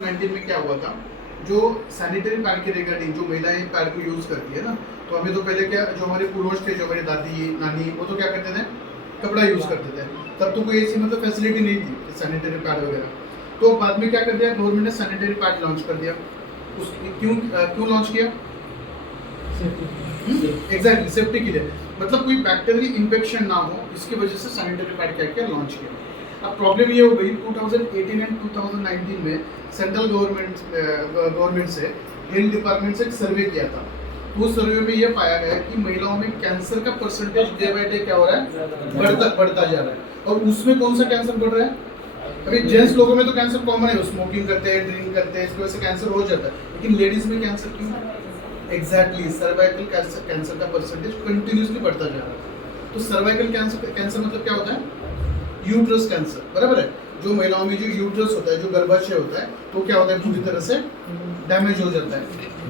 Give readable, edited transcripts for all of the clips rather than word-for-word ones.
19 में क्या हुआ था, जो सैनिटरी पैड के रिगार्डिंग जो महिलाएं पैड को यूज करती है ना, तो हमें तो पहले क्या, जो हमारे पूर्वज थे, जो हमारी दादी नानी, वो तो क्या करते थे, कपड़ा यूज करते थे। तब तो कोई ऐसी मतलब फैसिलिटी नहीं थी सैनिटरी पैड वगैरह। तो बाद में क्या कर दिया गवर्नमेंट ने, सैनिटरी पैड लॉन्च कर दिया। उस क्यों लॉन्च किया? एग्जैक्टली सेफ्टी के लिए, मतलब कोई बैक्टीरियल इन्फेक्शन ना हो, इसकी वजह से सैनिटरी पैड क्या किया, लॉन्च किया। अब प्रॉब्लम ये हो गई 2018 एंड 2019 में सेंट्रल गवर्नमेंट से हेल्थ डिपार्टमेंट से एक सर्वे किया था। उस सर्वे में ये पाया गया कि महिलाओं में कैंसर का परसेंटेज डे बाय डे क्या हो रहा है, बढ़ता जा रहा है। और उसमें कौन सा कैंसर बढ़ रहा है? अभी जेंट्स लोगों में तो कैंसर कॉमन है, स्मोकिंग करते हैं, ड्रिंक करते हैं, इसकी वजह से कैंसर हो जाता है। लेकिन लेडीज में कैंसर क्यों? एग्जैक्टली सर्वाइकल कैंसर का परसेंटेज कंटिन्यूसली बढ़ता जा रहा है। तो सर्वाइकल कैंसर मतलब क्या होता है? यूट्रस कैंसर, बराबर है। जो महिलाओं में जो यूट्रस होता है, जो गर्भाशय होता है, तो क्या होता है, पूरी तरह से डैमेज हो जाता है।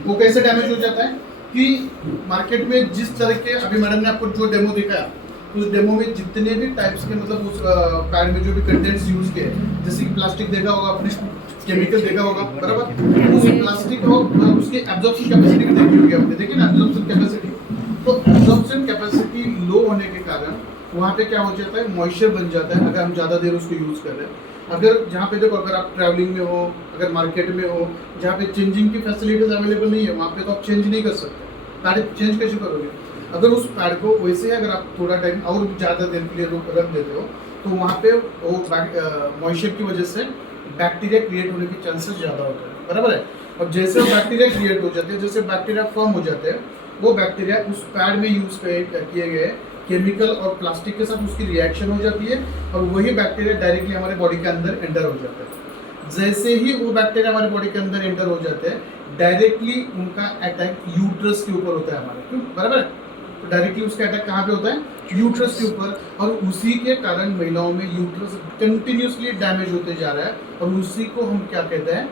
वो कैसे डैमेज हो जाता है कि मार्केट में जिस तरह के, अभी मैडम ने आपको जो डेमो दिखाया, उस डेमो में जितने भी टाइप्स के, मतलब उस पैड में जो भी कंटेंट्स यूज किए, जैसे कि प्लास्टिक देखा होगा आपने, केमिकल देखा होगा, बराबर। उस प्लास्टिक और उसकी एब्जॉर्प्शन कैपेसिटी भी देखी होगी आपने, देखिए ना एब्जॉर्प्शन कैपेसिटी। तो एब्जॉर्प्शन कैपेसिटी लो होने के कारण वहाँ पे क्या हो जाता है, मॉइस्चर बन जाता है अगर हम ज़्यादा देर उसको यूज़ कर रहे हैं। अगर जहाँ पे देखो, अगर आप ट्रैवलिंग में हो, अगर मार्केट में हो, जहाँ पे चेंजिंग की फैसिलिटीज अवेलेबल नहीं है, वहाँ पे तो आप चेंज नहीं कर सकते। पैड चेंज कैसे करोगे? अगर उस पैड को वैसे अगर आप थोड़ा टाइम और ज़्यादा देर के लिए रख देते हो, तो वहाँ पे वो मॉइस्चर की वजह से बैक्टीरिया क्रिएट होने के चांसेस ज़्यादा होते हैं, बराबर है। और जैसे बैक्टीरिया क्रिएट हो जाते हैं, जैसे बैक्टीरिया फॉर्म हो जाते हैं, वो बैक्टीरिया उस पैड में यूज़ किए गए केमिकल और प्लास्टिक के साथ उसकी रिएक्शन हो जाती है, और वही बैक्टीरिया डायरेक्टली हमारे बॉडी के अंदर एंटर हो जाता है। जैसे ही वो बैक्टीरिया हमारे बॉडी के अंदर एंटर हो जाते हैं, डायरेक्टली उनका अटैक यूट्रस के ऊपर होता है हमारे, क्यों, बराबर है। तो डायरेक्टली उसका अटैक कहाँ पे होता है? यूट्रस के ऊपर। और उसी के कारण महिलाओं में यूट्रस कंटिन्यूसली डैमेज होते जा रहा है, और उसी को हम क्या कहते हैं,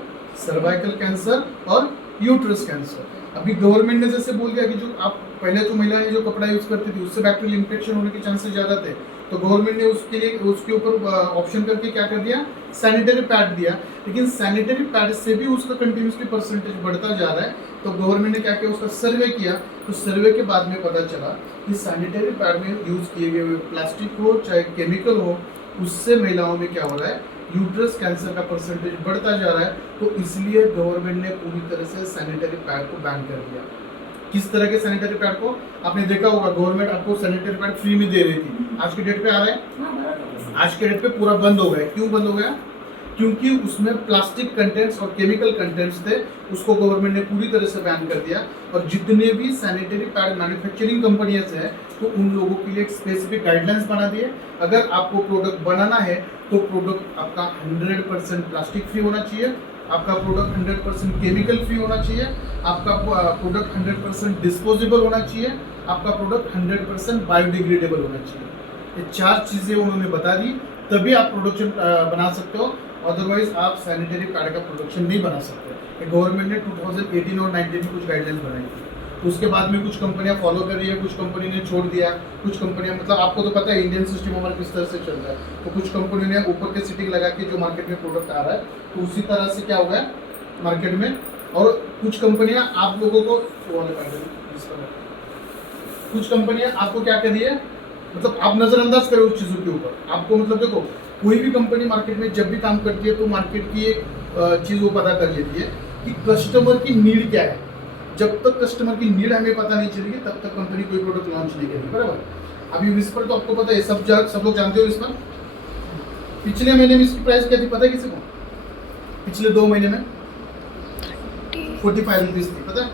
सर्वाइकल कैंसर और यूट्रस कैंसर। अभी गवर्नमेंट ने जैसे बोल दिया कि जो आप पहले तो महिलाएं जो कपड़ा यूज करती थी, उससे बैक्टीरियल इन्फेक्शन होने के चांसेस ज़्यादा थे, तो गवर्नमेंट ने उसके लिए उसके ऊपर ऑप्शन करके क्या कर दिया, सैनिटरी पैड दिया। लेकिन सैनिटरी पैड से भी उसका कंटिन्यूसली परसेंटेज बढ़ता जा रहा है। तो गवर्नमेंट ने क्या किया, उसका सर्वे किया। तो सर्वे के बाद में पता चला कि सैनिटरी पैड में यूज किए गए प्लास्टिक हो चाहे केमिकल हो, उससे महिलाओं में क्या हो रहा है, यूट्रस कैंसर का परसेंटेज बढ़ता जा रहा है। तो इसलिए गवर्नमेंट ने पूरी तरह से सैनिटरी पैड को बैन कर दिया। किस तरह के सैनिटरी पैड को? आपने देखा होगा, गवर्नमेंट आपको सैनिटरी पैड फ्री में दे रही थी। आज के डेट पे आ रहा है, आज के डेट पे पूरा बंद हो गया। क्यों बंद हो गया? क्योंकि उसमें प्लास्टिक कंटेंट्स और केमिकल कंटेंट्स थे, उसको गवर्नमेंट ने पूरी तरह से बैन कर दिया। और जितने भी सैनिटरी पैड मैन्युफैक्चरिंग कंपनियां हैं, तो उन लोगों के लिए एक स्पेसिफिक गाइडलाइंस बना दिए। अगर आपको प्रोडक्ट बनाना है, तो प्रोडक्ट आपका 100% प्लास्टिक फ्री होना चाहिए, आपका प्रोडक्ट 100% केमिकल फ्री होना चाहिए, आपका प्रोडक्ट 100% डिस्पोजेबल होना चाहिए, आपका प्रोडक्ट 100% बायोडिग्रेडेबल होना चाहिए। ये 4 चीज़ें उन्होंने बता दी, तभी आप प्रोडक्शन बना सकते हो। अदरवाइज आप सैनिटरी पैड का प्रोडक्शन नहीं बना सकते। गवर्नमेंट ने 2018 और 19 में कुछ गाइडलाइंस बनाई थी। तो उसके बाद में कुछ कंपनियां फॉलो कर रही है, कुछ कंपनी ने छोड़ दिया, कुछ कंपनियां, मतलब आपको तो पता है इंडियन सिस्टम हमारा किस तरह से चल रहा है। तो कुछ कंपनी ने ऊपर के सिटिंग लगा के जो मार्केट में प्रोडक्ट आ रहा है, तो उसी तरह से क्या हो गया मार्केट में। और कुछ कंपनियां आप लोगों को कुछ कंपनियां आपको क्या कर रही है, मतलब आप नजरअंदाज करो उस चीज़ों के ऊपर। आपको मतलब देखो, कोई भी कंपनी मार्केट में जब भी काम करती है, तो मार्केट की एक चीज़ वो पता कर लेती है कि कस्टमर की नीड क्या है। जब तक कस्टमर की नीड हमें पता नहीं चलेगी, तब तक कंपनी कोई प्रोडक्ट लॉन्च नहीं करेगी, बराबर। अभी विस्पर तो आपको पता है, सब लोग जानते हो विस्पर। पिछले महीने में इसकी प्राइस क्या थी पता है किसी को? पिछले 2 महीने में 45 रुपीज़ थी, पता है।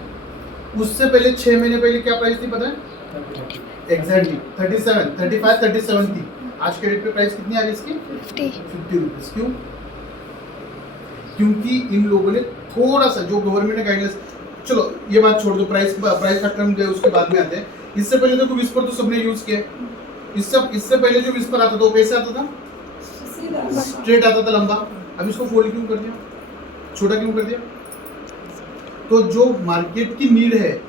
उससे पहले 6 महीने पहले क्या प्राइस थी पता है? एग्जैक्टली 37 थी। आज के रेट पे प्राइस कितनी आ रही है इसकी? 50 रुपीज़। क्यों? क्योंकि इन लोगों ने थोड़ा सा, जो गवर्नमेंट ने गाइडलाइंस, चलो ये बात छोड़ दो, प्राइस का टर्म जो है उसके बाद में आते हैं। इससे पहले देखो विस्पर तो सबने यूज किया। इससे पहले जो विस्पर आता था वो कैसे आता था? स्ट्रेट आता था, लंबा। अब इसको फोल्ड क्यों कर दिया, छोटा क्यों कर दिया? तो जो मार्केट की नीड है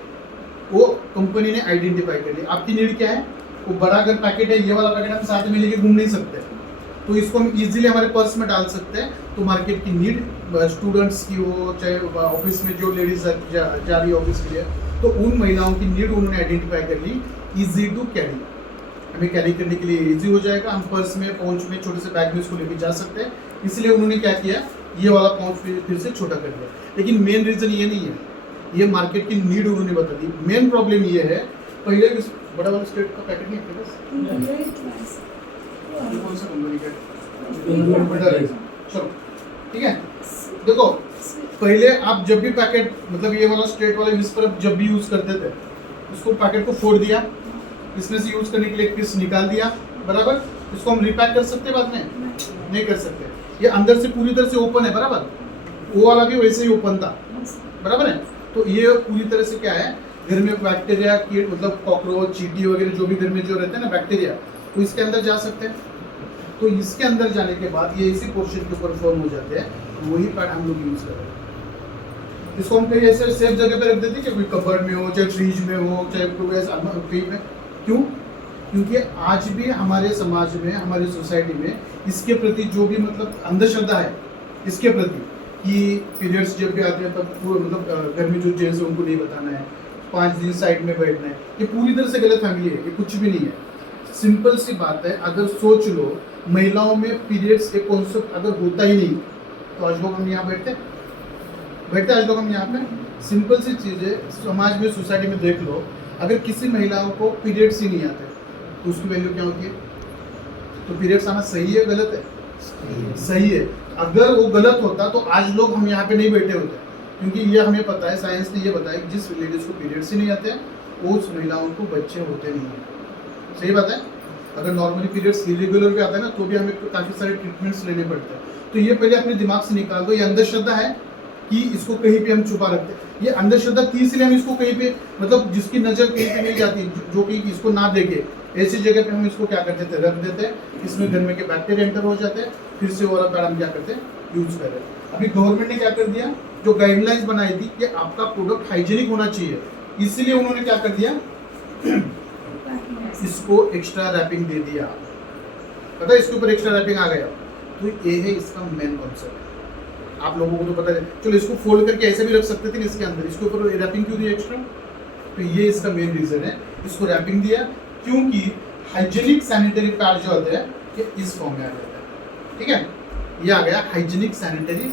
वो कंपनी ने आइडेंटिफाई कर ली। आपकी नीड क्या है? वो बड़ा अगर पैकेट है, ये वाला पैकेट हम साथ में लेके घूम नहीं सकते, तो इसको हम इजीली हमारे पर्स में डाल सकते हैं। तो मार्केट की नीड स्टूडेंट्स की हो, चाहे ऑफिस में जो लेडीज जा रही है ऑफिस के लिए, तो उन महिलाओं की नीड उन्होंने आइडेंटिफाई कर ली। इजी टू कैरी, हमें कैरी करने के लिए इजी हो जाएगा, हम पर्स में पाउच में छोटे से बैग में इसको लेके जा सकते हैं। इसलिए उन्होंने क्या किया, ये वाला पाउच फिर से छोटा कर दिया। लेकिन मेन रीज़न ये नहीं है, ये मार्केट की नीड उन्होंने बता दी। मेन प्रॉब्लम ये है, पहले इस बड़ा वाला स्ट्रेट का पैकेट नहीं आपके पास? ये कौन सा कंपनी का है? चलो ठीक है, देखो पहले आप जब भी पैकेट, मतलब ये वाला स्ट्रेट वाला विस्पर जब भी यूज़ करते थे, उसको पैकेट को फोड़ दिया, इसमें से यूज़ करने के लिए एक पीस निकाल दिया, बराबर। इसको हम रिपैक कर सकते हैं बाद में? नहीं कर सकते। ये अंदर से पूरी तरह से ओपन है, बराबर, वो वाला भी वैसे ही ओपन था, बराबर है। तो ये पूरी तरह से क्या है, घर में बैक्टीरिया कीट, मतलब कॉकरोच, चींटी वगैरह जो भी घर में जो रहते हैं ना बैक्टीरिया, तो इसके अंदर जा सकते हैं। तो इसके अंदर जाने के बाद ये इसी पोर्शन के ऊपर फॉर्म हो जाते हैं, वही पैड हम लोग यूज़ कर रहे हैं। इसको हम कहीं ऐसे सेफ जगह पे रख देते हैं, चाहे कोई कबर्ड में हो, चाहे फ्रिज में हो, चाहे कोई ऐसा कहीं में। क्यों? क्योंकि आज भी हमारे समाज में, हमारी सोसाइटी में इसके प्रति जो भी मतलब अंधश्रद्धा है इसके प्रति, कि पीरियड्स जब भी आते हैं तब पूरा मतलब घर में जो जेंट्स है उनको नहीं बताना है, 5 दिन साइड में बैठना है, ये पूरी तरह से गलत फैमिली है, ये कुछ भी नहीं है। सिंपल सी बात है, अगर सोच लो महिलाओं में पीरियड्स के कॉन्सेप्ट अगर होता ही नहीं तो आज लोग हम यहाँ बैठते आज लोग हम यहाँ पे। सिंपल सी चीज़ है, समाज में सोसाइटी में देख लो, अगर किसी महिलाओं को पीरियड्स ही नहीं आते तो उसकी वैल्यू क्या होती है? तो पीरियड्स आना सही है गलत है? सही है। अगर वो गलत होता तो आज लोग हम यहाँ पे नहीं बैठे होते, क्योंकि ये हमें पता है, साइंस ने ये बताया कि जिस लेडीज़ को पीरियड्स ही नहीं आते हैं उस महिलाओं को बच्चे होते नहीं हैं। सही बात है। अगर नॉर्मली पीरियड्स इरेगुलर भी आता है ना तो भी हमें काफ़ी सारे ट्रीटमेंट्स लेने पड़ते हैं। तो ये पहले अपने दिमाग से निकाल दो, ये अंधश्रद्धा है कि इसको कहीं पे हम छुपा रखते हैं। ये अंधश्रद्धा थी इसलिए हम इसको कहीं पे, मतलब जिसकी नज़र कहीं पे नहीं जाती, जो कि इसको ना देखे, ऐसी जगह पे हम इसको क्या करते थे, रख देते हैं। इसमें घर में के बैक्टीरिया एंटर हो जाते हैं, फिर से वो वाला पैड हम क्या करते हैं, यूज़ कर रहे हैं। अभी गवर्नमेंट ने क्या कर दिया, जो गाइडलाइंस बनाई थी कि आपका प्रोडक्ट हाइजीनिक होना चाहिए, इसलिए उन्होंने क्या कर दिया, इसको एक्स्ट्रा रैपिंग दे दिया। पता है, इसके ऊपर एक्स्ट्रा रैपिंग आ गया। तो ये है इसका मेन कॉन्सेप्ट। आप लोगों को तो पता है, चलो इसको फोल्ड करके ऐसे भी रख सकते थे इसके अंदर, इसके ऊपर रैपिंग क्यों दिया एक्स्ट्रा? तो ये इसका मेन रीजन है, इसको रैपिंग दिया क्योंकि हाइजीनिक सैनिटरी पैड जो होते हैं ये इस फॉर्म में आ जाता है। ठीक है, ये आ गया हाइजीनिक सैनिटरी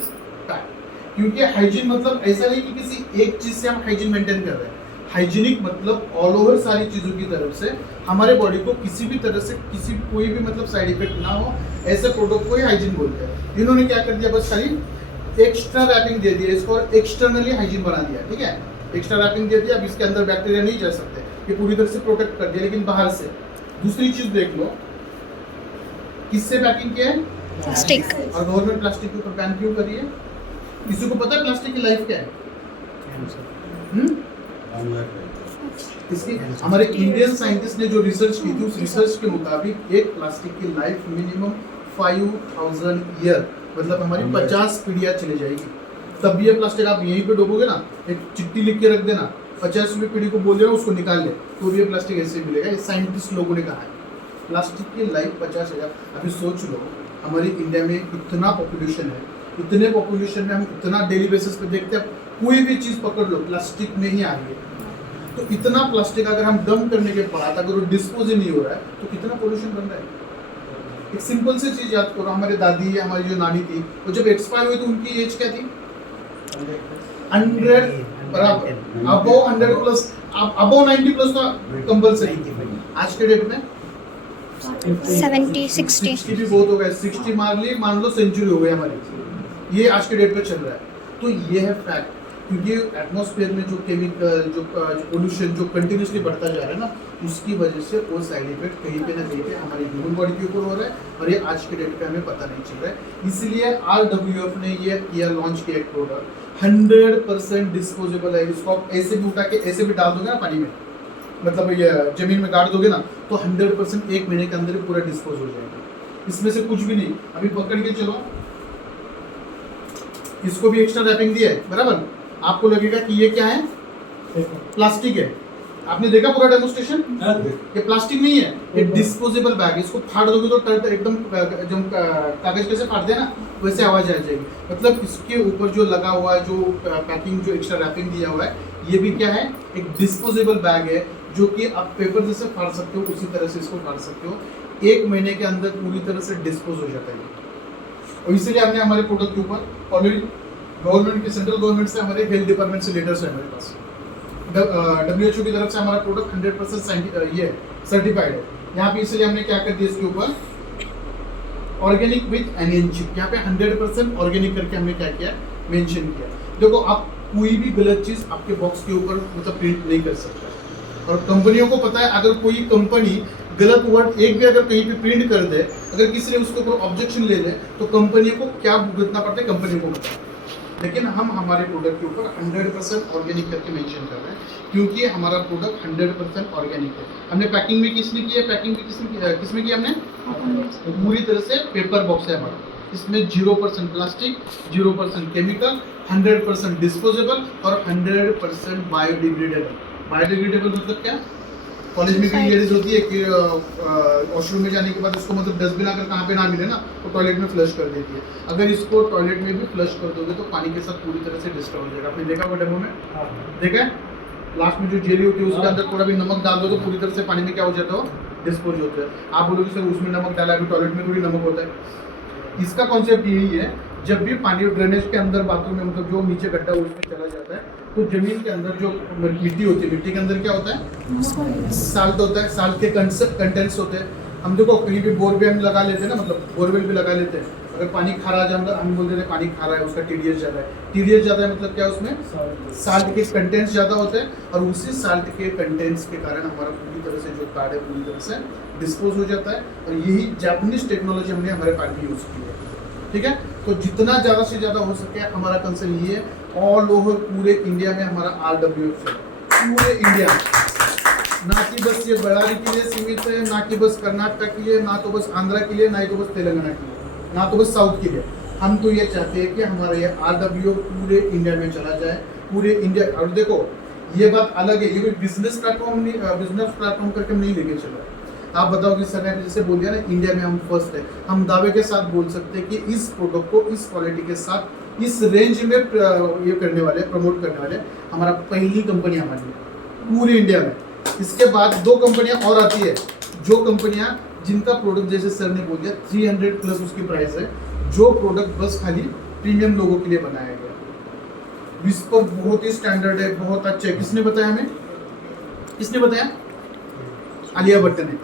पैड। क्योंकि हाइजीन मतलब ऐसा नहीं कि किसी एक चीज से हम हाइजीन मेंटेन कर रहे हैं। हाइजीनिक मतलब ऑल ओवर सारी चीज़ों की तरफ से हमारे बॉडी को किसी भी तरह से कोई भी मतलब साइड इफेक्ट ना हो, ऐसे प्रोडक्ट को ही हाइजीन बोलते हैं। इन्होंने क्या कर दिया, बस खाली एक्स्ट्रा रैपिंग दे दिया इसको और एक्सटर्नली हाइजीन बना दिया। ठीक है, एक्स्ट्रा रैपिंग दे दिया, अब इसके अंदर बैक्टीरिया नहीं जा सकते, ये पूरी तरह से प्रोटेक्ट कर दिया, लेकिन बाहर से। दूसरी चीज देख लो, किससे पैकिंग किया है? प्लास्टिक। और गवर्नमेंट प्लास्टिक के ऊपर बैन क्यों करी है? किसी को पता है प्लास्टिक की लाइफ क्या है? इसकी हमारे इंडियन साइंटिस्ट ने जो रिसर्च की थी, उस रिसर्च के मुताबिक एक प्लास्टिक की लाइफ मिनिमम 5000 ईयर, मतलब हमारी 50 पीढ़ियाँ चली जाएगी। तब भी ये प्लास्टिक आप यहीं पे डोबोगे ना, एक चिट्ठी लिख के रख देना, 50वीं पीढ़ी को बोल देना उसको निकाल ले, तो भी ये प्लास्टिक ऐसे ही मिलेगा। ये साइंटिस्ट लोगों ने कहा है। प्लास्टिक की लाइफ 50,000। अभी सोच लो, हमारी इंडिया में इतना पॉपुलेशन है, इतने पॉपुलेशन में हम इतना डेली बेसिस पे देखते हैं, कोई भी चीज़ पकड़ लो प्लास्टिक में ही आ रही है। तो इतना प्लास्टिक अगर हम डंप करने के बाद अगर वो डिस्पोज ही नहीं हो रहा है तो कितना पोल्यूशन बन रहा है। एक सिंपल सी चीज़ याद करो, हमारे दादी, हमारी जो नानी थी, वो जब एक्सपायर हुई तो उनकी एज क्या थी? 100 बराबर, अबव 100 प्लस, अबव 90 प्लस तो कंपल्सरी। आज के डेट में 70, 60 भी बहुत हो गए, 60 मान लो सेंचुरी हो गई हमारी, ये आज के डेट पे चल रहा है। तो ये है फैक्ट, क्योंकि एटमॉस्फेयर में जो केमिकल, जो पोल्यूशन जो कंटिन्यूसली बढ़ता जा रहा है ना, उसकी वजह से वो साइड इफेक्ट कहीं पे ना कहीं पे हमारी ह्यूमन बॉडी के ऊपर हो रहा है, और ये आज के डेट पे हमें पता नहीं चल रहा है। इसलिए RWF ने ये किया, लॉन्च किया एक प्रोडक्ट 100% डिस्पोजेबल है। इसको आप ऐसे भी उठा के ऐसे भी डाल दोगे ना पानी में, मतलब ये जमीन में गाड़ दोगे ना, तो 100% 1 महीने के अंदर पूरा डिस्पोज हो जाएगा। इसमें से कुछ भी नहीं। अभी पकड़ के चलो, इसको भी एक्स्ट्रा रैपिंग दिया है, बराबर। आपको लगेगा कि ये क्या है, प्लास्टिक है। आपने देखा पूरा डेमोस्ट्रेशन? ये प्लास्टिक नहीं है, ये डिस्पोजेबल बैग है। इसको फाड़ दोगे तो एकदम जो कागज कैसे फाड़ते हैं ना, वैसे आवाज आ जाएगी। मतलब इसके ऊपर जो लगा हुआ है, जो पैकिंग, जो एक्स्ट्रा रैपिंग दिया हुआ है, ये भी क्या है, एक डिस्पोजेबल बैग है, जो कि आप पेपर जैसे फाड़ सकते हो, उसी तरह से इसको फाड़ सकते हो। 1 महीने के अंदर पूरी तरह से डिस्पोज हो जाता है। और इसीलिए हमने हमारे प्रोडक्ट के ऊपर ऑलरेडी गवर्नमेंट के, सेंट्रल गवर्नमेंट से, हमारे हेल्थ डिपार्टमेंट से लेटर्स है हमारे पास। WHO की तरफ से हमारा प्रोडक्ट 100% ये सर्टिफाइड है। यहाँ पे इसलिए हमने क्या कर दिया इसके ऊपर, ऑर्गेनिक विद एनएनजी, यहाँ पे 100% ऑर्गेनिक करके हमने क्या किया, मेंशन किया। देखो, आप कोई भी गलत चीज आपके बॉक्स के ऊपर मतलब प्रिंट नहीं कर सकता। और कंपनियों को पता है, अगर कोई कंपनी गलत वर्ड एक भी अगर कहीं पे प्रिंट कर दे, अगर किसी ने उसके ऊपर ऑब्जेक्शन ले ले, तो कंपनी को क्या भुगतना पड़ता है, कंपनी को पता है। लेकिन हम हमारे प्रोडक्ट के ऊपर 100% ऑर्गेनिक करके मेंशन कर रहे हैं, क्योंकि हमारा प्रोडक्ट 100% ऑर्गेनिक है। हमने पैकिंग भी किसने की है, पैकिंग भी किसमें की हमने, पूरी तरह से पेपर बॉक्स है हमारा। इसमें 0% प्लास्टिक, 0% केमिकल, 100% डिस्पोजेबल और 100% बायोडिग्रेडेबल। बायोडिग्रेडेबल मतलब क्या, कॉलेज में भी लेडीज होती है कि वॉशरूम में जाने के बाद उसको मतलब डस्टबिन अगर कहाँ पे ना मिले ना, तो टॉयलेट में फ्लश कर देती है। अगर इसको टॉयलेट में भी फ्लश कर दोगे तो पानी के साथ पूरी तरह से डिस्ट्रॉय हो जाएगा। आपने देखा वो डेमो में, देखा है लास्ट में जो जेली होती है उसके अंदर थोड़ा भी नमक डाल दो तो पूरी तरह से पानी में क्या हो जाता है, डिस्पोज होता है। आप बोलोगे सर उसमें नमक डाला, अभी टॉयलेट में थोड़ी नमक होता है। इसका कॉन्सेप्ट यही है, जब भी पानी ड्रेनेज के अंदर बाथरूम में मतलब जो नीचे गड्ढा उसमें चला जाता है, तो जमीन के अंदर जो मिट्टी होती है, मिट्टी के अंदर क्या होता है, साल्ट होता है। साल्ट के कंटेंट्स होते हैं। हम देखो कहीं भी बोर भी हम लगा लेते हैं ना, मतलब बोरवेल भी लगा लेते हैं, अगर पानी खारा जाता हम बोल देते हैं पानी खारा है, उसका TDS ज़्यादा है। TDS ज़्यादा है मतलब क्या, उसमें साल्ट के कंटेंट्स ज़्यादा होते हैं, और उसी साल्ट के कंटेंट्स के कारण हमारा पूरी तरह से जो कार्ड है पूरी तरह से डिस्पोज हो जाता है। और यही जापानीज टेक्नोलॉजी हमने हमारे कार्ड में यूज़ की है। ठीक है, तो जितना ज़्यादा से ज़्यादा हो सके हमारा कंसर्न ये है, ऑल ओवर पूरे इंडिया में हमारा RWF है, पूरे इंडिया में, ना कि बस ये बड़ारी के लिए सीमित है, ना कि बस कर्नाटक के लिए, ना तो बस आंध्रा के लिए, ना ही तो बस तेलंगाना के लिए, ना तो बस साउथ के लिए। हम तो ये चाहते हैं कि हमारा ये RWF पूरे इंडिया में चला जाए, पूरे इंडिया। और देखो ये बात अलग है, ये कोई बिजनेस प्लेटफॉर्म करके हम नहीं लेके चला। आप बताओ कि सर ने जैसे बोल दिया ना, इंडिया में हम फर्स्ट है, हम दावे के साथ बोल सकते हैं कि इस प्रोडक्ट को इस क्वालिटी के साथ इस रेंज में ये करने वाले, प्रमोट करने वाले हमारा पहली कंपनी हमारी है पूरे इंडिया में। इसके बाद 2 कंपनियां और आती है, जो कंपनियां जिनका प्रोडक्ट जैसे सर ने बोल दिया 300 प्लस उसकी प्राइस है, जो प्रोडक्ट बस खाली प्रीमियम लोगों के लिए बनाया गया। विस्पर बहुत ही स्टैंडर्ड है, बहुत अच्छा है। किसने बताया हमें, किसने बताया, आलिया भट्ट ने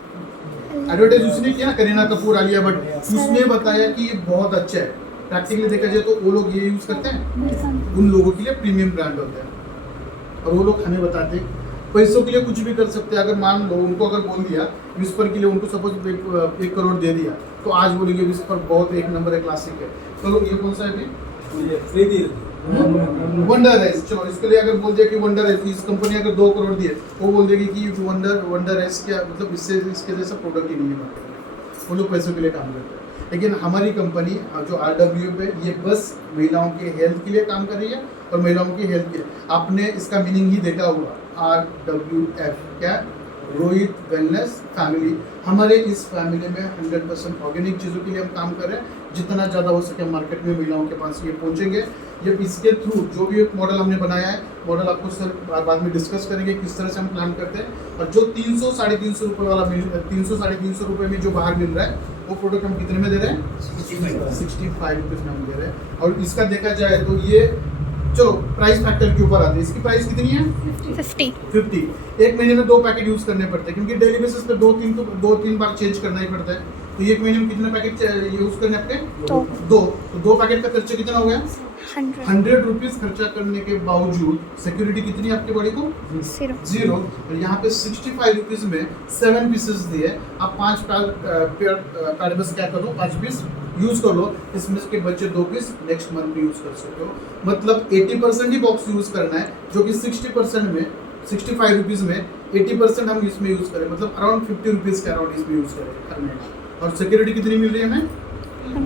एडवर्टाइज उसने किया, करीना कपूर, आलिया भट्ट, उसने बताया कि ये बहुत अच्छा है। प्रैक्टिकली देखा जाए तो वो लोग ये यूज करते हैं, उन लोगों के लिए प्रीमियम ब्रांड होता है। और वो लोग हमें बताते हैं पैसों के लिए कुछ भी कर सकते हैं। अगर मान लो उनको अगर बोल दिया विस्पर के लिए, उनको सपोज 1 करोड़ दे दिया, तो आज बोलेंगे विस्पर बहुत एक नंबर है, क्लासिक है। चलो ये कौन सा है, वंडर है। चलो इसके लिए अगर बोल दिया कि वंडर है, इस कंपनी अगर 2 करोड़ दिए, वो बोल देगी कि वंडर है, क्या मतलब इससे इसके जैसा प्रोडक्ट ही नहीं है। वो लोग पैसों के लिए काम करते हैं। लेकिन हमारी कंपनी जो RWF है, ये बस महिलाओं के हेल्थ के लिए काम कर रही है, और महिलाओं की हेल्थ के लिए आपने इसका मीनिंग ही देखा होगा, RWF क्या, रोहित वेलनेस फैमिली। हमारे इस फैमिली में 100% ऑर्गेनिक चीज़ों के लिए हम काम कर रहे हैं। जितना ज़्यादा हो सके मार्केट में महिलाओं के पास ये पहुँचेंगे। जब इसके थ्रू जो भी एक मॉडल हमने बनाया है, मॉडल आपको सर बाद में डिस्कस करेंगे किस तरह से हम प्लान करते हैं। और जो 300-350 रुपये वाला 300-350 रुपये में जो बाहर मिल रहा है, वो प्रोडक्ट हम कितने में दे रहे हैं, 65 रुपीज़ में हम दे रहे हैं। और इसका देखा जाए तो ये, चलो प्राइस फैक्टर के ऊपर आते हैं, इसकी प्राइस कितनी है, 50। 1 महीने में 2 पैकेट यूज़ करने पड़ते हैं, क्योंकि डेली बेसिस पे 2-3 बार चेंज करना ही पड़ता है। तो 1 महीने में कितने पैकेट यूज़ करने आपके, 2। तो 2 पैकेट का खर्चा कितना हो गया, 100 रुपीज़ खर्चा करने के बावजूद सिक्योरिटी कितनी आपके बॉडी को, 0। और यहाँ पे 65 रुपीज़ में 7 पीसेस दिए। आप 5 पैड बस क्या करो, 5 पीस यूज़ कर लो, इसमें के बच्चे 2 पीस नेक्स्ट मंथ भी यूज़ कर सकते हो। मतलब 80% ही बॉक्स यूज़ करना है, जो कि 60% में 65 रुपीज़ में 80% हम इसमें यूज़ करें, मतलब अराउंड 50 रुपीज़ के अराउंड इसमें यूज़ करें हर महीना। और सिक्योरिटी कितनी मिल रही है हमें,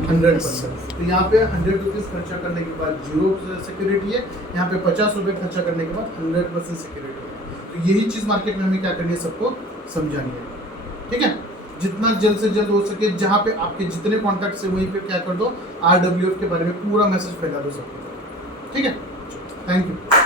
100%। तो यहाँ पे 100 रुपीज़ खर्चा करने के बाद 0 सिक्योरिटी है, यहाँ पे 50 रुपये खर्चा करने के बाद 100% सिक्योरिटी है। तो यही चीज़ मार्केट में हमें क्या करनी है, सबको समझानी है, ठीक है। जितना जल्द से जल्द हो सके, जहाँ पे आपके जितने कॉन्टैक्ट्स है वहीं पे क्या कर दो, RWF के बारे में पूरा मैसेज फैला दो सबको, ठीक है। Thank you.